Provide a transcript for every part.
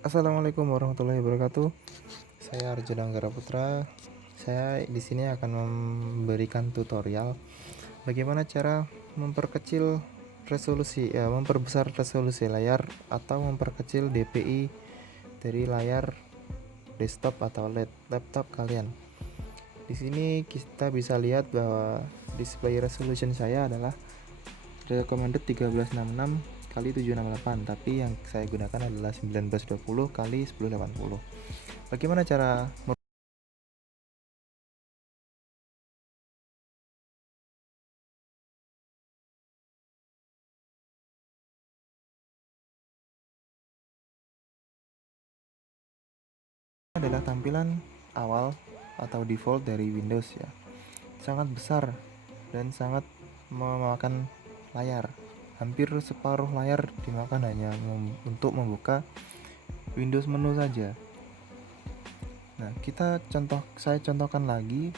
Assalamualaikum warahmatullahi wabarakatuh. Saya Arjuna Anggara Putra. Saya di sini akan memberikan tutorial bagaimana cara memperbesar resolusi layar atau memperkecil DPI dari layar desktop atau laptop kalian. Di sini kita bisa lihat bahwa display resolution saya adalah recommended 1366 kali 768, tapi yang saya gunakan adalah 1920 kali 1080. Bagaimana cara adalah tampilan awal atau default dari Windows ya. Sangat besar dan sangat memakan layar. Hampir separuh layar dimakan hanya untuk membuka Windows menu saja. Nah, saya contohkan lagi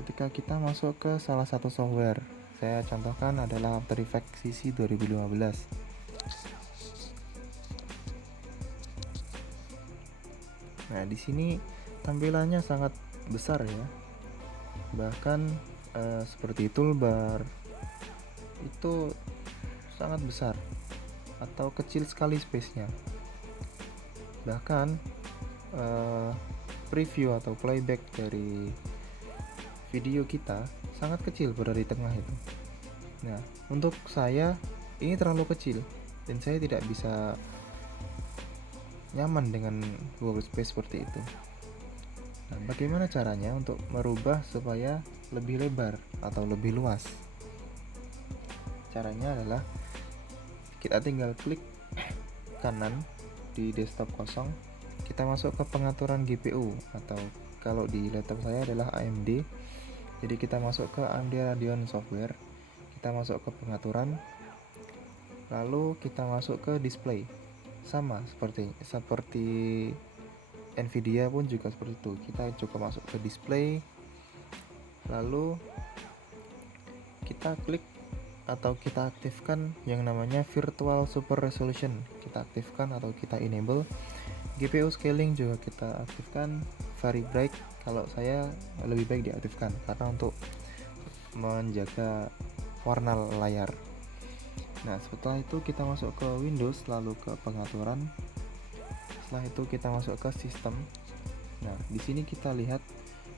ketika kita masuk ke salah satu software. Saya contohkan adalah After Effects CC 2015. Nah, di sini tampilannya sangat besar ya. Bahkan seperti toolbar itu sangat besar atau kecil sekali space-nya. Bahkan preview atau playback dari video kita sangat kecil berada di tengah itu. Nah, untuk saya ini terlalu kecil dan saya tidak bisa nyaman dengan workspace seperti itu. Nah, bagaimana caranya untuk merubah supaya lebih lebar atau lebih luas? Caranya adalah kita tinggal klik kanan di desktop kosong, kita masuk ke pengaturan GPU atau kalau di laptop saya adalah AMD. Jadi kita masuk ke AMD Radeon Software, kita masuk ke pengaturan, lalu kita masuk ke display. Sama seperti Nvidia pun juga seperti itu. Kita coba masuk ke display, lalu kita klik atau kita aktifkan yang namanya virtual super resolution. Kita aktifkan atau kita enable. GPU scaling juga kita aktifkan. Very bright kalau saya lebih baik diaktifkan karena untuk menjaga warna layar. Nah, setelah itu kita masuk ke Windows, lalu ke pengaturan. Setelah itu kita masuk ke sistem. Nah, di sini kita lihat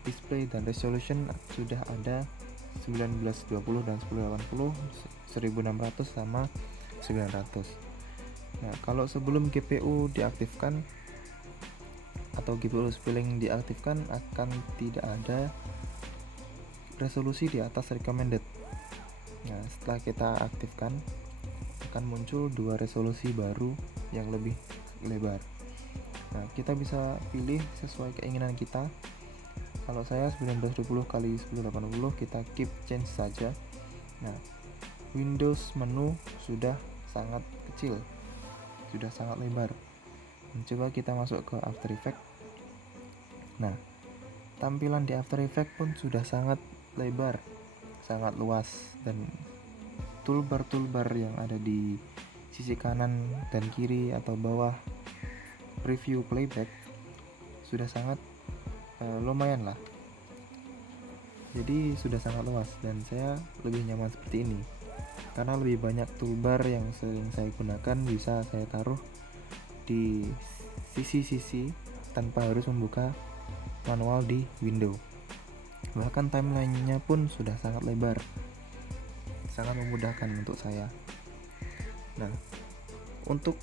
display dan resolution sudah ada 1920 dan 1080, 1600 sama 900. Nah, kalau sebelum GPU diaktifkan atau GPU scaling diaktifkan akan tidak ada resolusi di atas recommended. Nah, setelah kita aktifkan akan muncul dua resolusi baru yang lebih lebar. Nah, kita bisa pilih sesuai keinginan kita. Kalau saya 1920 kali 1080, kita keep change saja. Nah, Windows menu sudah sangat kecil, sudah sangat lebar. Coba kita masuk ke After Effects. Nah, tampilan di After Effects pun sudah sangat lebar, sangat luas, dan toolbar yang ada di sisi kanan dan kiri atau bawah preview playback sudah sangat lumayan lah. Jadi sudah sangat luas dan saya lebih nyaman seperti ini karena lebih banyak toolbar yang sering saya gunakan bisa saya taruh di sisi-sisi tanpa harus membuka manual di window. Bahkan timelinenya pun sudah sangat lebar, sangat memudahkan untuk saya. Nah, untuk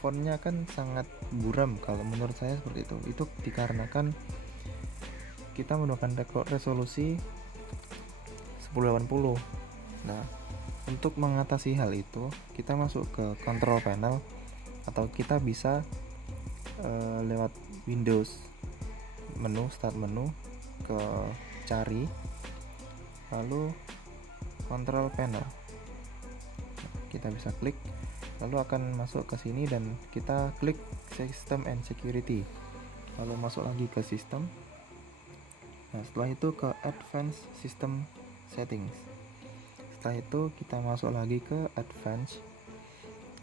fontnya kan sangat buram kalau menurut saya seperti itu. Itu dikarenakan kita menggunakan resolusi 1080. Nah, untuk mengatasi hal itu, kita masuk ke control panel atau kita bisa lewat Windows menu, start menu, ke cari, lalu control panel. Kita bisa klik, lalu akan masuk ke sini dan kita klik system and security. Lalu masuk lagi ke sistem. Nah, setelah itu ke advanced system settings. Setelah itu kita masuk lagi ke advanced.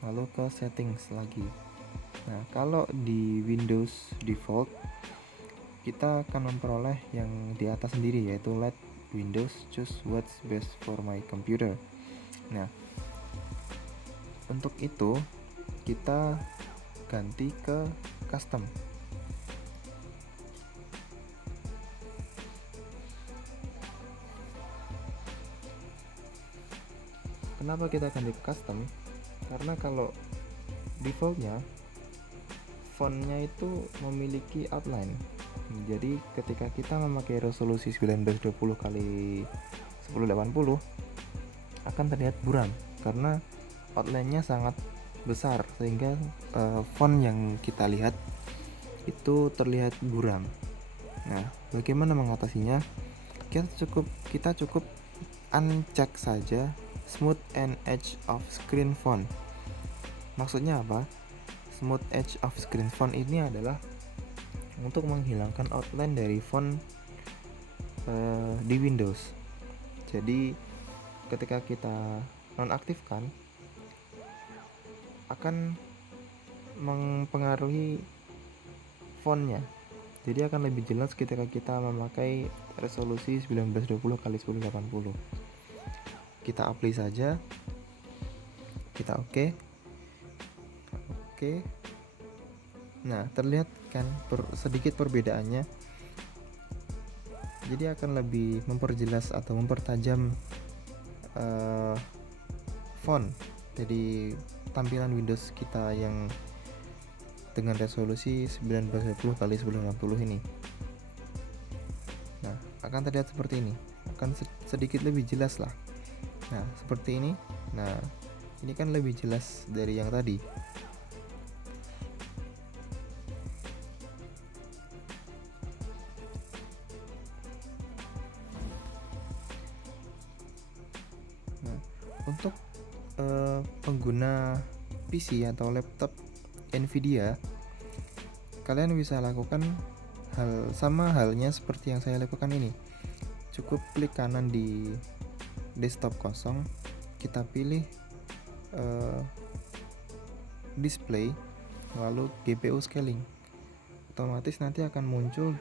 lalu ke settings lagi. Nah, kalau di Windows default kita akan memperoleh yang di atas sendiri, yaitu let Windows choose what's best for my computer. Nah, untuk itu kita ganti ke custom. Kenapa kita ganti ke custom? Karena kalau defaultnya fontnya itu memiliki outline. Jadi ketika kita memakai resolusi 1920 kali 1080 akan terlihat buram karena outline-nya sangat besar, sehingga font yang kita lihat itu terlihat buram. Nah, bagaimana mengatasinya? Kita cukup uncheck saja smooth and edge of screen font. Maksudnya apa? Smooth edge of screen font ini adalah untuk menghilangkan outline dari font di Windows. Jadi ketika kita nonaktifkan akan mempengaruhi fontnya. Jadi akan lebih jelas ketika kita memakai resolusi 1920 kali 1080. Kita apply saja. Kita oke. Nah, terlihat kan sedikit perbedaannya. Jadi akan lebih memperjelas atau mempertajam font. Jadi tampilan Windows kita yang dengan resolusi 1920 kali 1080 ini. Nah, akan terlihat seperti ini. Akan sedikit lebih jelas lah. Nah, seperti ini. Nah, ini kan lebih jelas dari yang tadi. Nah, untuk pengguna PC atau laptop Nvidia, kalian bisa lakukan sama halnya seperti yang saya lakukan ini. Cukup klik kanan di desktop kosong, kita pilih display, lalu GPU scaling. Otomatis nanti akan muncul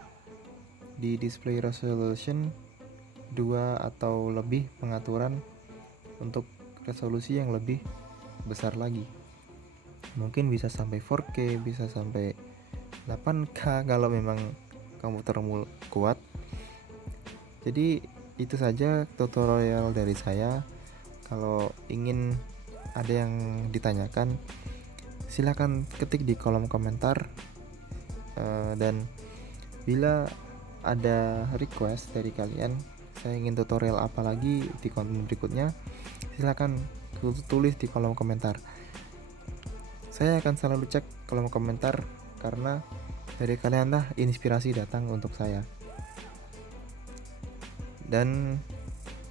di display resolution 2 atau lebih pengaturan untuk resolusi yang lebih besar lagi. Mungkin bisa sampai 4K, bisa sampai 8K kalau memang komputermu kuat. Jadi itu saja tutorial dari saya. Kalau ingin ada yang ditanyakan, silakan ketik di kolom komentar. Dan bila ada request dari kalian, saya ingin tutorial apa lagi di konten berikutnya, silakan tulis di kolom komentar. Saya akan selalu cek kolom komentar karena dari kalianlah inspirasi datang untuk saya. Dan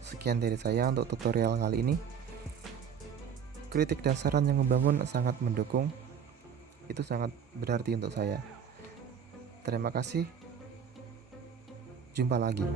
sekian dari saya untuk tutorial kali ini. Kritik dan saran yang membangun sangat mendukung. Itu sangat berarti untuk saya. Terima kasih. Jumpa lagi.